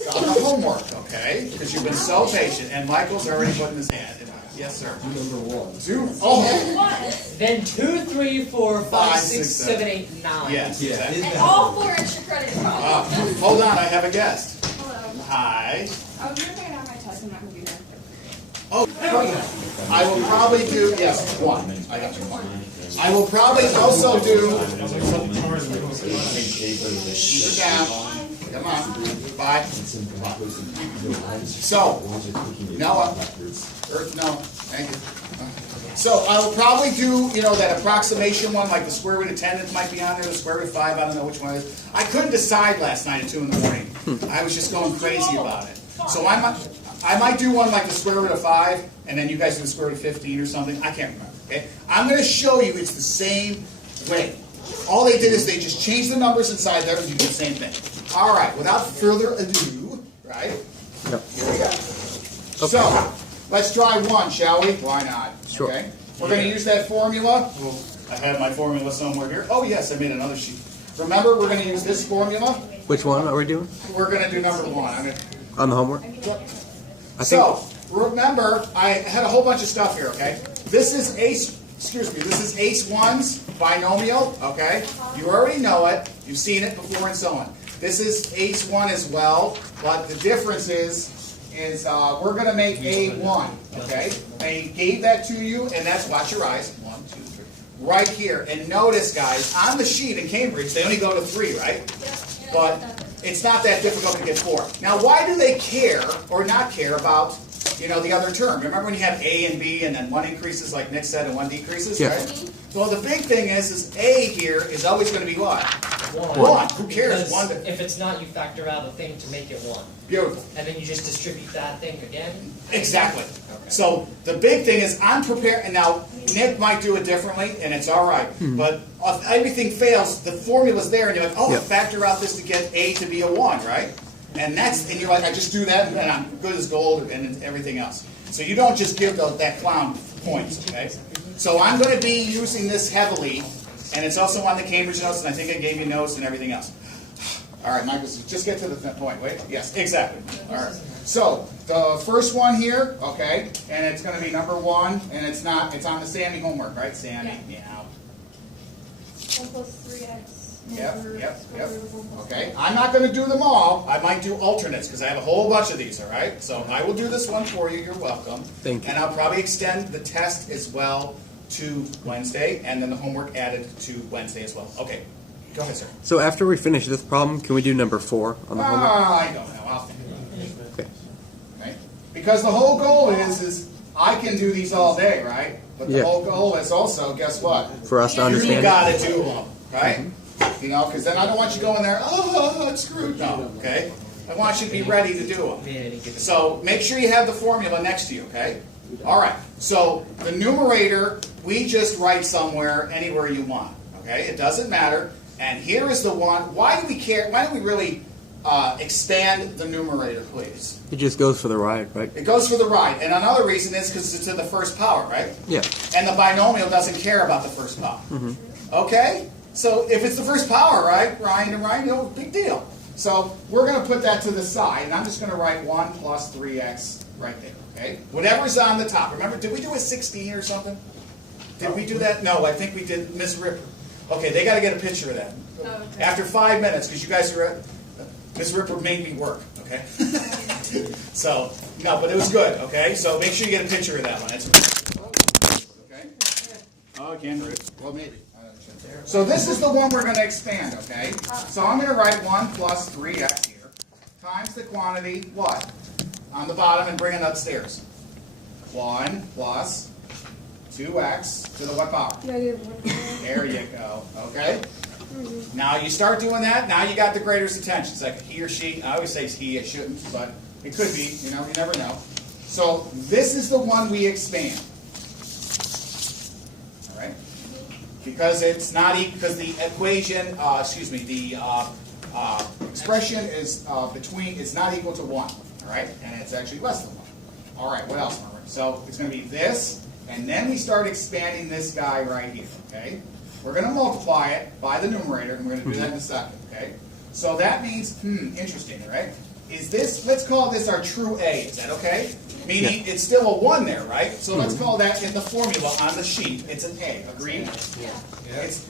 It's on the homework, okay? Because you've been so patient, and Michael's already putting his hand in. Yes, sir. Number 1. 2. Oh. Then 2, 3, 4, 5, 6, 7, 8, 9. Yes, exactly. And all 4 extra credits. Hold on, I have a guest. Hello. Hi. Oh, you're going to have my test. I'm not going to be there. Oh, I will probably do, yes, 1. I got you 1. I will probably also do, keep it down. Come on. 5. So, Noah. No, thank you. So I will probably do, that approximation one, like the square root of 10 that might be on there, the square root of 5, I don't know which one it is. I couldn't decide last night at 2 in the morning. I was just going crazy about it. So I might do one like the square root of 5, and then you guys do the square root of 15 or something. I can't remember, okay? I'm going to show you it's the same way. All they did is they just changed the numbers inside there and you do the same thing. All right, without further ado, right? Yep. Here we go. Okay. So, let's try 1, shall we? Why not? Sure. Okay. We're going to use that formula. I have my formula somewhere here. Oh, yes, I made another sheet. Remember, we're going to use this formula. Which one are we doing? We're going to do number 1. On the homework? So, remember, I had a whole bunch of stuff here, okay? This is AICE 1's binomial, okay? You already know it. You've seen it before and so on. This is AICE 1 as well, but the difference is we're going to make A1, okay? I gave that to you, and that's, watch your eyes, 1, 2, 3, right here. And notice, guys, on the sheet in Cambridge, they only go to 3, right? But it's not that difficult to get 4. Now, why do they care or not care about, the other term? Remember when you have A and B, and then one increases, like Nick said, and one decreases, right? Well, the big thing is A here is always going to be what? 1. Who cares? Because 1. if it's not, you factor out a thing to make it 1. Beautiful. And then you just distribute that thing again? Exactly. Okay. So the big thing is I'm prepared, and now Nick might do it differently, and it's all right. But if everything fails, the formula's there, and you're like, oh, factor out this to get A to be a 1, right? And you're like, I just do that, and I'm good as gold, and everything else. So you don't just give that clown points, okay? So I'm going to be using this heavily, and it's also on the Cambridge notes, and I think I gave you notes and everything else. All right, Michael, just get to the point. Wait, yes, exactly. All right. So the first one here, okay, and it's going to be number 1, and it's on the Sammy homework, right, Sammy? Yeah. 1 plus 3x. Yep. Okay, I'm not going to do them all. I might do alternates because I have a whole bunch of these, all right? So I will do this one for you. You're welcome. Thank you. And I'll probably extend the test as well to Wednesday, and then the homework added to Wednesday as well. Okay, go ahead, sir. So after we finish this problem, can we do number 4 on the homework? I don't know. I'll think about it. Okay. Okay? Because the whole goal is I can do these all day, right? But the whole goal is also, guess what? For us to understand. You got to do them, right? Because then I don't want you going there, oh, it's screwed. No, okay? I want you to be ready to do them. So make sure you have the formula next to you, okay? All right, so the numerator, we just write somewhere, anywhere you want, okay? It doesn't matter. And here is the one. Why do we care? Why do we really expand the numerator, please? It just goes for the ride, right? It goes for the ride. And another reason is because it's to the first power, right? Yeah. And the binomial doesn't care about the first power. Okay? So if it's the first power, right, Ryan, big deal. So we're going to put that to the side, and I'm just going to write 1 plus 3x right there, okay? Whatever's on the top. Remember, did we do a 16 or something? Did we do that? No, I think we did Miss Ripper. Okay, they got to get a picture of that. Okay. After 5 minutes, because you guys are Miss Ripper made me work, okay? So, no, but it was good, okay? So make sure you get a picture of that one. That's okay? Oh, again, well, maybe. So this is the one we're going to expand, okay? So I'm going to write 1 plus 3x here times the quantity, what? On the bottom and bring it upstairs. 1 plus 2x to the what power? There you go, okay? Now you start doing that, now you got the grader's attention. It's like he or she, I always say it's he, it shouldn't, but it could be, you never know. So this is the one we expand. All right? Because it's not because the equation, the expression is it's not equal to 1, all right? And it's actually less than 1. All right, what else, Murmer? So it's going to be this, and then we start expanding this guy right here, okay? We're going to multiply it by the numerator, and we're going to do that in a second, okay? So that means, interesting, right? is this, let's call this our true A, is that okay? Meaning it's still a 1 there, right? So let's call that in the formula on the sheet, it's an A, agreed? Yeah.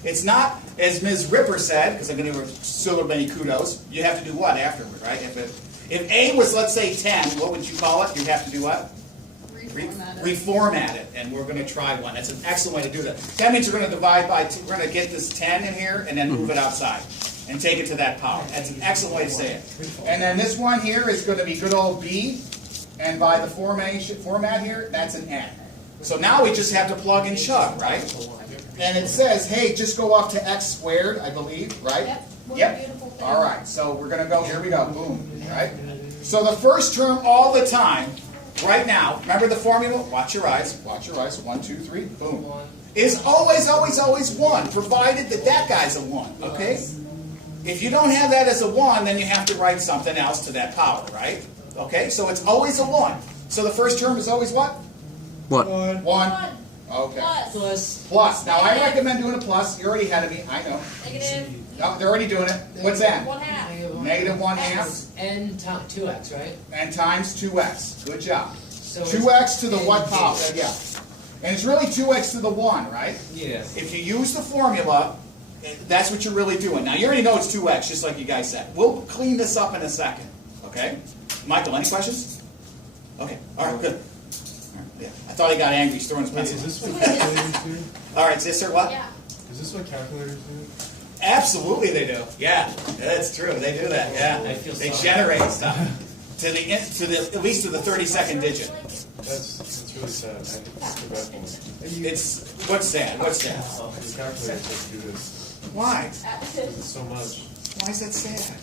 It's not, as Ms. Ripper said, because I'm going to give her so many kudos, you have to do what afterward, right? If A was, let's say, 10, what would you call it? You'd have to do what? Reformat it, and we're going to try one. That's an excellent way to do that. That means we're going to divide by 2. We're going to get this 10 in here and then move it outside and take it to that power. That's an excellent way to say it. And then this one here is going to be good old B, and by the format here, that's an N. So now we just have to plug and chug, right? And it says, hey, just go up to x squared, I believe, right? Yep. All right, so we're going to go, here we go, boom, right? So the first term all the time, right now, remember the formula? Watch your eyes, 1, 2, 3, boom. Is always, always, always 1, provided that that guy's a 1, okay? If you don't have that as a 1, then you have to write something else to that power, right? Okay, so it's always a 1. So the first term is always what? 1. 1. Okay. Plus. Plus. Now I recommend doing a plus. You're already ahead of me. I know. Negative. No, they're already doing it. What's that? 1/2. Negative 1/2. N 2x, right? And times 2x. Good job. So 2x to the what power? Yeah. And it's really 2x to the 1, right? Yeah. If you use the formula, that's what you're really doing. Now you already know it's 2x, just like you guys said. We'll clean this up in a second. Okay? Michael, any questions? Okay. All right, good. All right, yeah. I thought he got angry. He's throwing his Wait, pencil. is this what calculators do? All right, yes, sir. What? Yeah. Is this what calculators do? Absolutely, they do. Yeah, that's true. They do that. Yeah, I feel they sorry. generate stuff to the at least to the 32nd digit. That's really sad. I think it's regretful. It's what's that? What's that? The calculators just do this Why? so much. Why is that sad?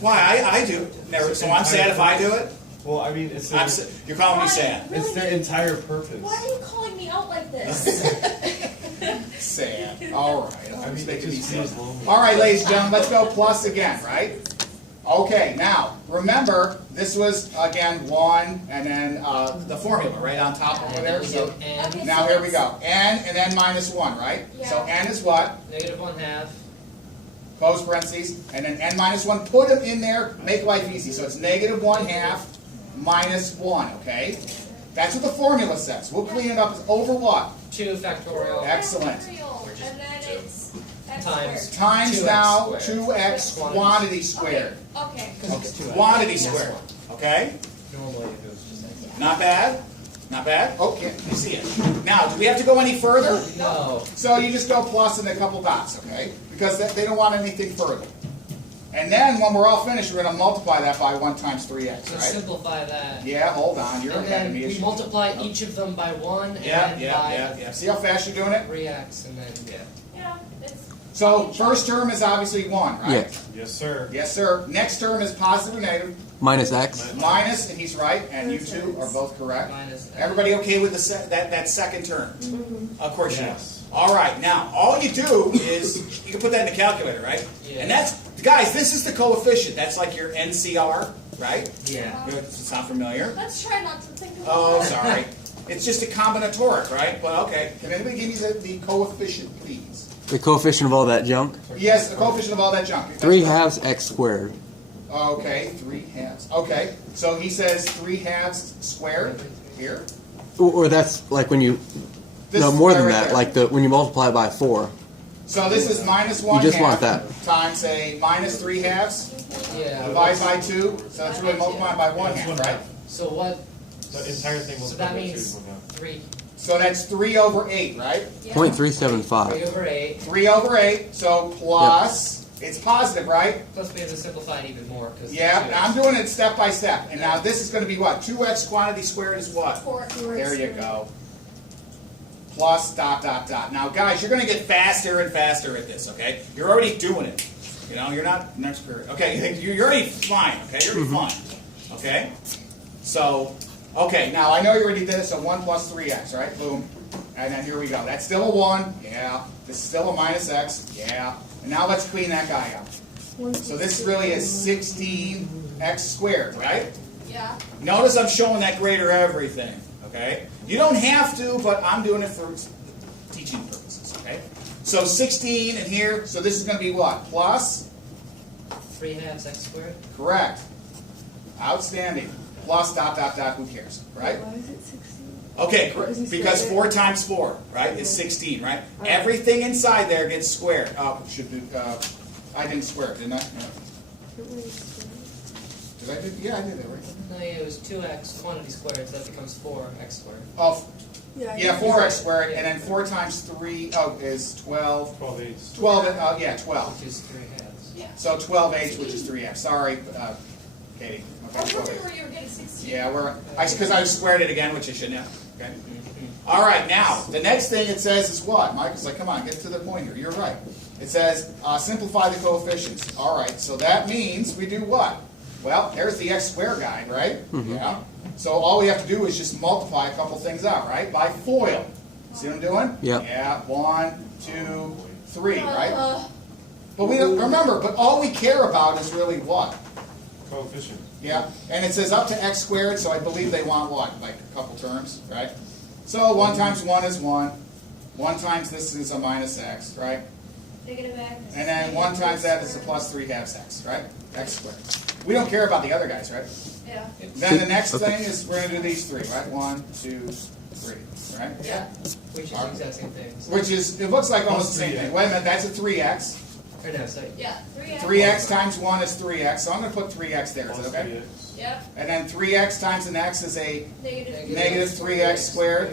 Why? I do. Never. So I'm sad if I do it. Well, I mean, it's I'm their, you're calling me sad. it's their entire purpose. Why are you calling me out like this? Sad. All right. I mean, it making me just sad. feels lonely. All right, ladies and gentlemen, let's go plus again, right? Okay, now, remember, this was, again, 1, and then the formula right on top over there. So N. now here we go. N, and then minus 1, right? So Yeah. N is what? Negative 1/2. Close parentheses. And then N minus 1, put them in there, make life easy. So it's negative 1/2 minus 1, okay? That's what the formula says. We'll clean it up as over what? 2 factorial. Excellent. And then it's x Times. squared. Times 2x now squared. 2x quantity squared. Okay. Because it's 2x. Quantity squared. Okay? Normally it goes just like that. Not bad? Not bad? Okay, you see it. Now, do we have to go any further? No. So you just go plus and a couple dots, okay? Because they don't want anything further. And then when we're all finished, we're going to multiply that by 1 times 3x, So right? simplify that. Yeah, hold on. You're And ahead of then me. we multiply each of them by 1 and Yeah, then yeah, by yeah. See how fast you're doing it? 3x and then Yeah. It's So first term is obviously 1, right? Yeah. Yes, sir. Yes, sir. Next term is positive or negative. Minus x. Minus, and he's right, and you two are both correct. minus Everybody okay with the that second term? Of course you Yes. are. All right, now, all you do is, you can put that in the calculator, right? Yeah. And that's, guys, this is the coefficient. That's like your NCR, right? Yeah. Does it sound familiar? Let's try not to think about Oh, that. sorry. It's just a combinatoric, right? Well, okay. Can anybody give me the coefficient, please? The coefficient of all that junk. Yes, the coefficient of all that junk. 3/2 x squared. Okay, 3/2. Okay, so he says 3/2 squared here. Or that's like when you. This No, is more than right that. there. Like when you multiply by 4. So this is minus 1/2. You just want that. Times a minus 3/2. Yeah. Divide by 2. So it's really multiplied by 1/2, right? So what? The entire thing will So that split by means 2 1/2. 3 So that's 3 over 8, right? Yeah. 0.375. over 8. 3 over 8. So plus, it's positive, right? Plus we have to simplify it even more because Yeah, now I'm doing it step by step. And now this is going to be what? 2x quantity squared is what? 4. There you go. Plus dot dot dot. Now guys, you're going to get faster and faster at this, okay? You're already doing it. You know, you're not next period. Okay, you're already flying, okay? You're already flying. Okay? So, okay, now I know you already did it, so 1 plus 3x, right? Boom. And then here we go. That's still a 1. Yeah. This is still a minus x. Yeah. And now let's clean that guy up. So this really is 16x squared, right? Yeah. Notice I'm showing that greater everything, okay? You don't have to, but I'm doing it for teaching purposes, okay? So 16 in here, so this is going to be what? Plus? 3/2 x squared. Correct. Outstanding. Plus dot dot dot. Who cares, right? Why is it 16? Okay, Does he because square it? 4 times 4, right, is 16, right? Everything inside there gets squared. Should be, I didn't square it, didn't I? No. Did I do? Yeah, I did that, right? No, yeah, it was 2x quantity squared, so that becomes 4x squared. Oh, Yeah, yeah, 4x squared, and then 4 times 3, is 12. 12 eighths. 12, yeah, 12. Which is 3 halves. Yeah. So 12h, which is 3x. Sorry, Katie. I Okay, was 12 wondering where you were getting 16. Yeah, because I squared it again, which I shouldn't have. Okay. All right, now, the next thing it says is what? Michael's like, come on, get to the point here. You're right. It says, simplify the coefficients. All right, so that means we do what? Well, there's the x squared guide, right? Yeah. So all we have to do is just multiply a couple things out, right? By FOIL. See what I'm doing? Yep. Yeah, 1, 2, 3, right? But we don't, remember, but all we care about is really what? Coefficient. Yeah, and it says up to x squared, so I believe they want what? Like a couple terms, right? So 1 times 1 is 1. 1 times this is a minus x, right? Negative x. And then 1 times that is a plus 3 halves x, right? X squared. We don't care about the other guys, right? Yeah. Then the next Okay. thing is we're going to do these 3, right? 1, 2, 3, right? Yeah. Which is the exact same thing. Which is, it looks like almost the same 3x. thing. Wait a minute, that's a 3x. Or no, so Yeah. 3x. 3x times 1 is 3x, so I'm going to put 3x there, is Plus it okay? 3x. Yep. And then 3x times an x is a Negative. negative 3x squared.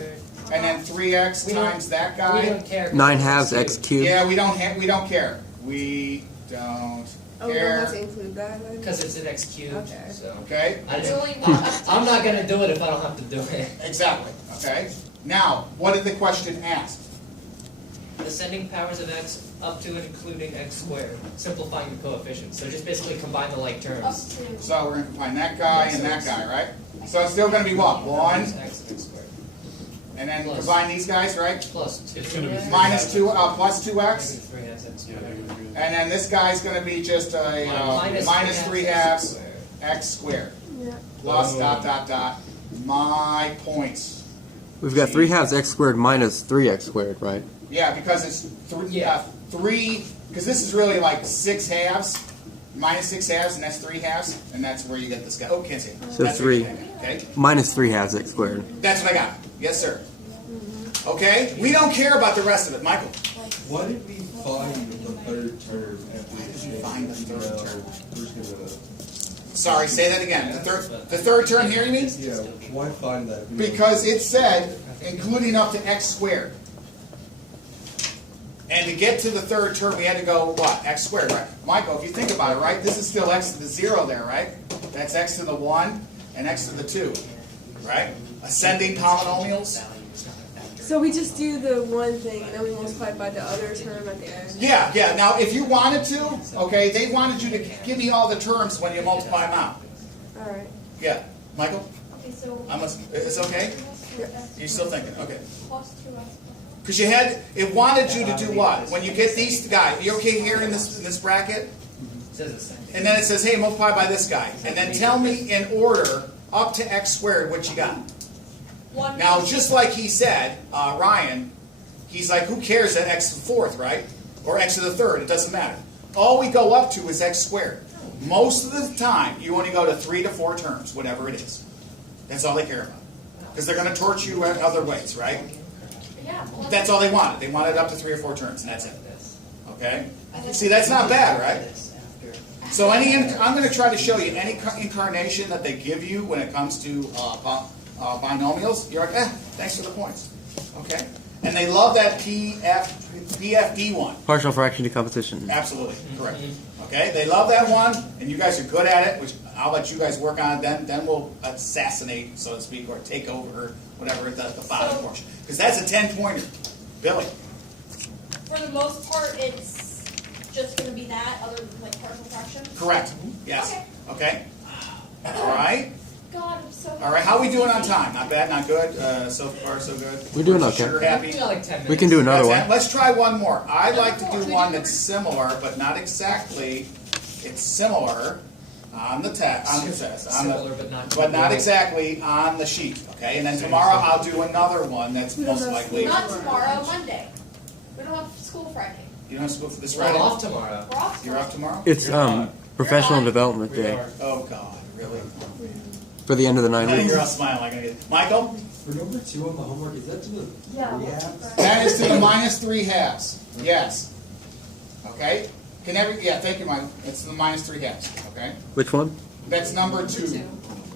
And then 3x We don't- times that we guy. don't care. 9 halves x cubed. Yeah, we don't care. We don't care. Oh, we don't have to care. include that then? Because it's an x cubed. Okay. So Okay? I It's just, only one up to I'm not gonna do it if I don't have to do it. Exactly. Okay? Now, what did the question ask? Ascending powers of x up to and including x squared, simplifying the coefficients. So just basically combine the like Up terms. to. So we're going to combine that guy and that guy, right? So it's still going to be what? 1, X and x squared. and then Plus. combine these guys, right? Plus 2. It's gonna be Minus 2, plus 2x. Negative 3 halves x Yeah, squared. negative 3. And then this guy's going to be just a minus 3 halves x squared. Yeah. Plus dot dot dot. My points. We've got 3 halves x squared minus 3x squared, right? Yeah, because it's Yeah. 3, because this is really like 6 halves, minus 6 halves, and that's 3 halves, and that's where you get this guy. Oh, can't see. So That's 3. what you get, okay? Minus 3 halves x squared. That's what I got. Yes, sir. Okay? We don't care about the rest of it. Michael. Why did we find the third term after Why did we find the third term? We're gonna, Sorry, say that again. The third term here, you mean? yeah, why find that? Because it said, including up to x squared. And to get to the third term, we had to go, what? X squared, right? Michael, if you think about it, right? This is still x to the 0 there, right? That's x to the 1 and x to the 2, right? Ascending polynomials. So we just do the one thing and then we multiply by the other term at the end? Yeah, yeah. Now, if you wanted to, okay, they wanted you to give me all the terms when you multiply them out. Alright. Yeah. Michael? Okay, so. It's okay? You're still thinking, okay. Plus 2x. Because it wanted you to do what? When you get these guys, you okay here in this bracket? It says ascending. And then it says, hey, multiply by this guy. And then tell me in order, up to x squared, what you got. 1. Now, just like he said, Ryan, he's like, who cares that x to the 4th, right? Or x to the 3rd, it doesn't matter. All we go up to is x squared. Most of the time, you only go to 3 to 4 terms, whatever it is. That's all they care about. Because they're going to torch you in other ways, right? Yeah. Well, That's all they wanted. They wanted up to 3 or 4 terms, and that's it. Okay? See, that's not bad, right? So I'm going to try to show you any incarnation that they give you when it comes to binomials. You're like, thanks for the points. Okay? And they love that PFD one. Partial fraction decomposition. Absolutely, correct. Okay? They love that one, and you guys are good at it, which I'll let you guys work on it. Then we'll assassinate, so to speak, or take over, or whatever, the bottom portion. Because that's a 10-pointer. Billy. For the most part, it's just going to be that, other than like partial fraction. Correct. Yes. Okay? All right. God, I'm so. All right, how are we doing on time? Not bad, not good. So far, so good. We're doing okay. Sugar happy. We got like 10 minutes. We can do another That's it. one. Let's try one more. I'd like to do one that's similar, but not exactly. It's similar on the test. Similar, but not exactly on the sheet. Okay, and then tomorrow I'll do another one that's most likely. Not tomorrow, Monday. We don't have school Friday. You don't have to go for this We're Friday. off tomorrow. We're off You're off tomorrow. It's professional development We day. are. Oh God, really? For the end of the 9 Now weeks. you're all smiling like I did. Michael? For number 2 on the homework, is that to the Yeah. 3 halves? That is to the minus 3 halves. Yes. Okay? Yeah, thank you, Mike. It's the minus 3 halves. Okay? Which one? That's number 2.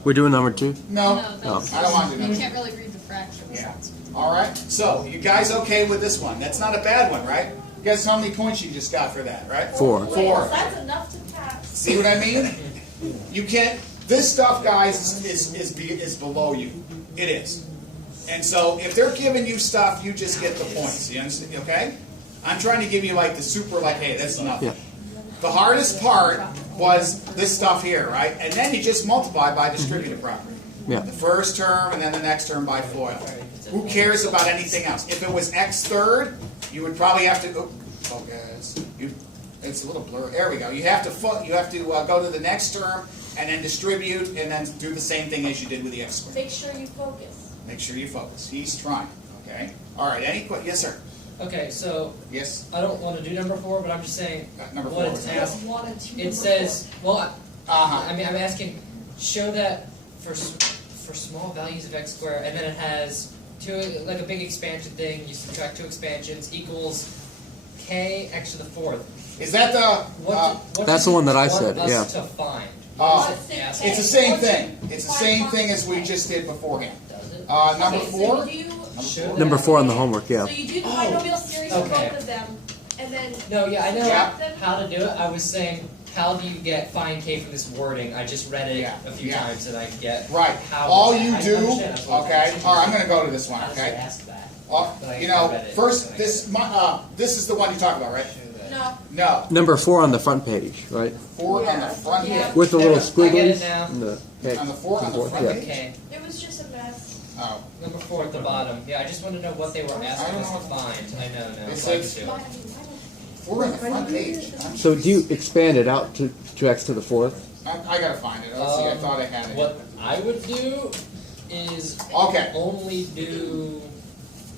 We're doing number 2? No, that's- I don't want to do You that. can't really read the fractions. Yeah. All right. So, you guys okay with this one? That's not a bad one, right? Guess how many points you just got for that, right? 4. 4. That's enough to pass. See what I mean? You can't. This stuff, guys, is below you. It is. And so, if they're giving you stuff, you just get the points. You understand? Okay? I'm trying to give you like the super, like, hey, that's nothing. Yeah. The hardest part was this stuff here, right? And then you just multiply by distributive property. Yeah. The first term and then the next term by FOIL. Who cares about anything else? If it was x third, you would probably have to. Oh, guys, it's a little blurry. There we go. You have to go to the next term and then distribute and then do the same thing as you did with the x squared. Make sure you focus. Make sure you focus. He's trying. Okay. All right. Any questions? Yes, sir. Okay, so Yes. I don't want to do number 4, but I'm just saying Number what 4. it's asked. Wanted to It says, well, Uh-huh. I mean, I'm asking, show that for small values of x squared, and then it has like a big expansion thing. You subtract 2 expansions equals k x to the 4th. Is that the? What That's does the one that I it want said, us yeah. to find. What's it Yes. say? It's the same thing. It's the same thing as we just did beforehand. Does it? Number Okay, 4. So you do, Show that- Number 4 on the homework, yeah. so you do the binomial series for Okay. both of them, and then No, yeah, I know Yeah. how to do it. I was saying, how do you get find k from this wording? I just read it Yeah, a few yeah. times and I get Right. how. All does that- you I do. understand, that's what I'm Okay. asking. All right. I'm going to go to this one. How does it Okay. ask that? You know, first this is the one you talk about, right? no. No. Number 4 on the front page, right? 4 on the front Yeah. page. With the little I get squigglies. it now. and the, okay. On the 4 on the front Yeah. page. Okay. It was just a mess. Oh. Number 4 at the bottom. Yeah, I just want to know what they were asking us to find. I know now. It So I can says- do Why- it. 4 on the front page. So do you expand it out to 2x to the 4th? I gotta find it. Let's see. I thought I had it. What I would do is Okay. only do.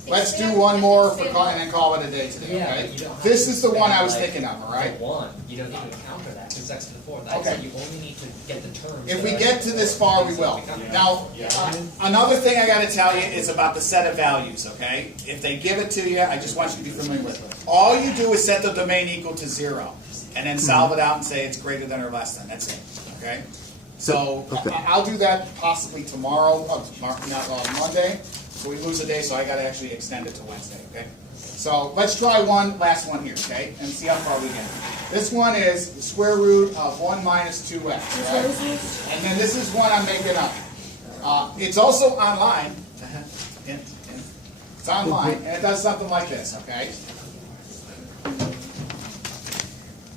Let's do one more for and then call it a day today. Yeah, Okay. but you don't have This to is the one I was expand, thinking of. All right. the one. You don't need to encounter that because that's to the 4th. I Okay. said you only need to get the terms. If that we are- get to this far, we will. Now, another thing I got to tell you is about the set of values, okay? If they give it to you, I just want you to be familiar with it. All you do is set the domain equal to 0, and then solve it out and say it's greater than or less than. That's it, okay? So Okay. I'll do that possibly tomorrow, not Monday. So we lose a day, so I got to actually extend it to Wednesday, okay? So let's try one last one here, okay? And see how far we get. This one is the square root of 1 minus 2x. What Right? is this? And then this is one I'm making up. It's also online. It's online, and it does something like this, okay?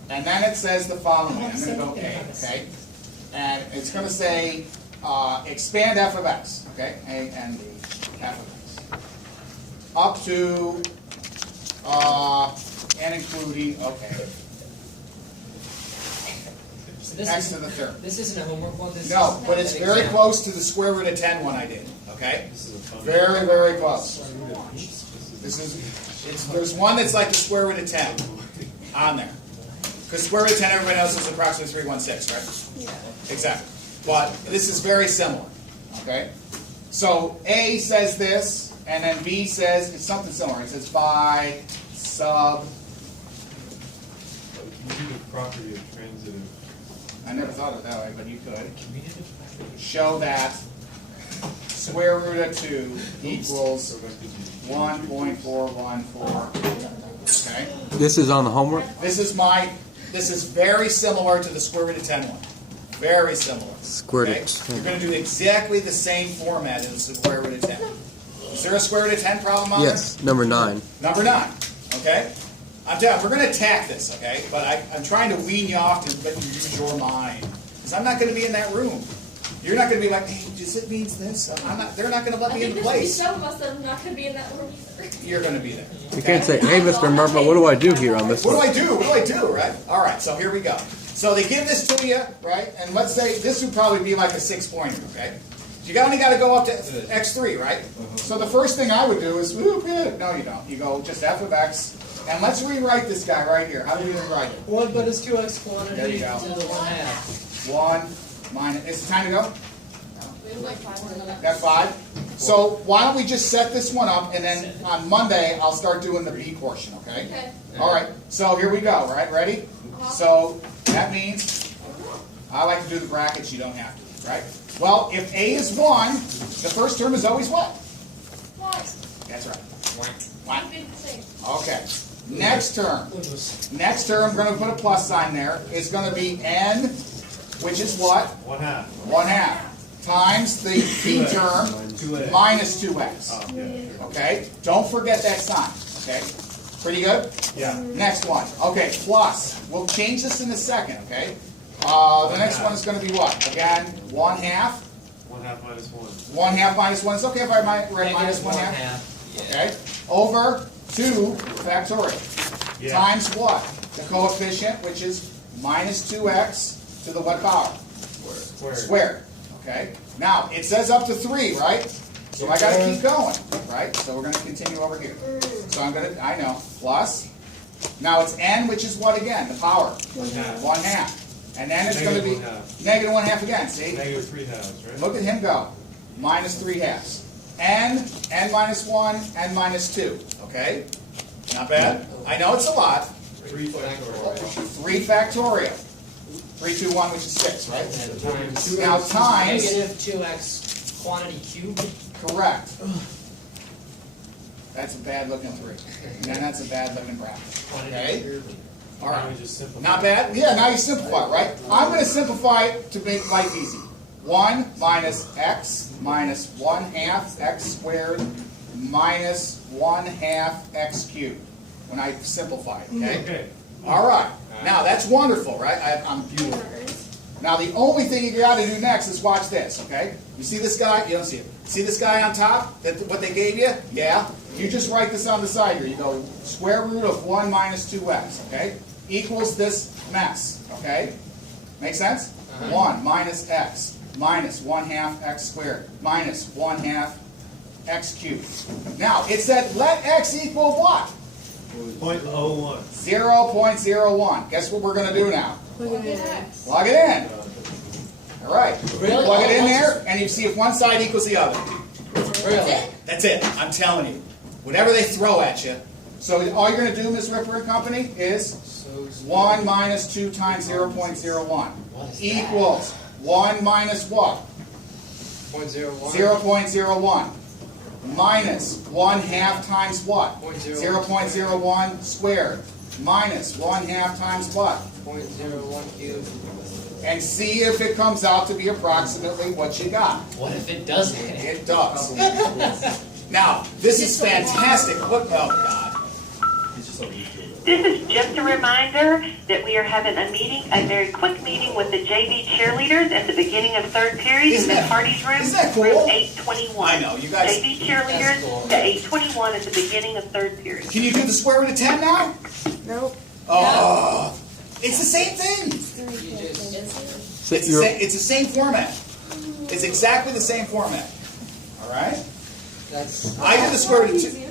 And then it says the following. I'm going to go A, okay? And it's going to say expand f of x, okay? A and B, f of x. Up to and including, okay, So this x to is the third. this isn't a homework one. This No, is but it's an very example. close to the square root of 10 one I did, okay? This is a fun. Very, very close. There's one that's like the square root of 10 on there. Because square root of 10, everybody knows is approximately 316, right? Yeah. Exactly. But this is very similar, okay? So A says this, and then B says, it's something similar. It says by sub, Can you do the property of transitive? I never thought of it that way, but you could. Show that square root of 2 equals 1.414, okay? This is on the homework? This is very similar to the square root of 10 one. Very similar. Square root Okay? of 10. You're going to do exactly the same format as the square root of 10. Is there a square root of 10 problem on Yes, number 9. there? Number 9. Okay? I'm telling you, we're going to attack this, okay? But I'm trying to wean you off to let you use your mind. Because I'm not going to be in that room. You're not going to be like, hey, does it mean this? They're not going to let I me think in there's gonna be place. some of us that are not gonna be in that room either. You're going to be there. You can't say, hey, Mr. Murmer, what do I do here on this What do one? I do? What do I do, right? All right, so here we go. So they give this to you, right? And let's say this would probably be like a 6-pointer, okay? You only got to go up to x3, right? So the first thing I would do is, whoop it. No, you don't. You go just f of x. And let's rewrite this guy right here. How do we rewrite it? 1 but it's 2x There quantity you go. to the 1/2. 1 minus, is it time to go? We have like 5. Got 5? So why don't we just set this one up, and then on Monday, I'll start doing the B portion, okay? Okay. All right, so here we go, right? Ready? So that means, I like to do the brackets, you don't have to, right? Well, if A is 1, the first term is always what? Why? That's right. I've been the same. Okay. Next term. Next term, we're going to put a plus sign there. It's going to be N, which is what? 1/2. 1/2. Times the B term 2x. minus 2x. Oh, yeah. Okay? Don't forget that sign. Okay? Pretty good? Yeah. Next one. Okay, plus. We'll change this in a second, okay? The next one is going to be what? Again, 1/2. 1/2 minus 1. 1/2 minus 1. It's okay if I write minus 1/2. Yeah. Okay? Over 2 factorial. Yeah. Times what? The coefficient, which is minus 2x to the what power? Squared. Squared. Okay? Now, it says up to 3, right? So I got to keep going, right? So we're going to continue over here. So I'm going to, I know, plus. Now it's n, which is what again? The power. 1/2. 1/2. And then it's going to be -1/2. negative 1/2 again, see? Negative 3/2, right? Look at him go. Minus 3/2. N minus 1, n minus 2. Okay? Not bad? I know it's a lot. 3 factorial. 3 factorial. 3, 2, 1, which is 6, right? And times Now times, negative 2x quantity cubed. correct. That's a bad looking 3. And then that's a bad looking bracket. Okay? All Now right. we just simplify. Not bad? Yeah, now you simplify, right? I'm going to simplify it to make life easy. 1 minus x minus 1/2 x squared minus 1/2 x cubed. When I simplify it, okay? Okay. All right. Now that's wonderful, right? I'm beautiful. Now the only thing you got to do next is watch this, okay? You see this guy? You don't see it. See this guy on top? What they gave you? Yeah. You just write this on the side here. You go square root of 1 minus 2x, okay? Equals this mess, okay? Make sense? 1 minus x minus 1/2 x squared minus 1/2 x cubed. Now it said let x equal what? 0.01. 0.01. Guess what we're going to do now? Look at Look at that. X. Plug it in. All right. Really? Plug it in there, and you see if one side equals the other. Really? That's it. I'm telling you. Whatever they throw at you. So all you're going to do, Ms. Ripper and Company, is 1 minus 2 times 0.01 What is that? equals 1 minus what? 0.01. 0.01 minus 1/2 times what? 0.01. 0.01 squared minus 1/2 times what? 0.01 cubed. And see if it comes out to be approximately what you got. What if it doesn't? It does. Now, this is fantastic. Look, oh God. This is just a reminder that we are having a meeting, a very quick meeting with the JV cheerleaders at the beginning of third period Isn't in that- Ms. Hardy's room, isn't that cool? room 821. I know, you guys- JV cheerleaders That's cool. to 821 at the beginning of third period. Can you do the square root of 10 now? Nope. Oh, it's the same thing. You just, So It's you're- the same format. It's exactly the same format. All right? that's I did the square root of 2.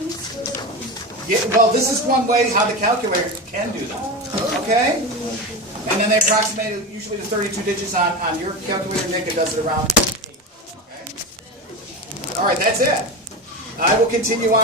Yeah, well, this is one way how the calculator can do them. Okay? And then they approximate it usually to 32 digits on your calculator. Nick, it does it around 8. Okay? All right, that's it. I will continue on.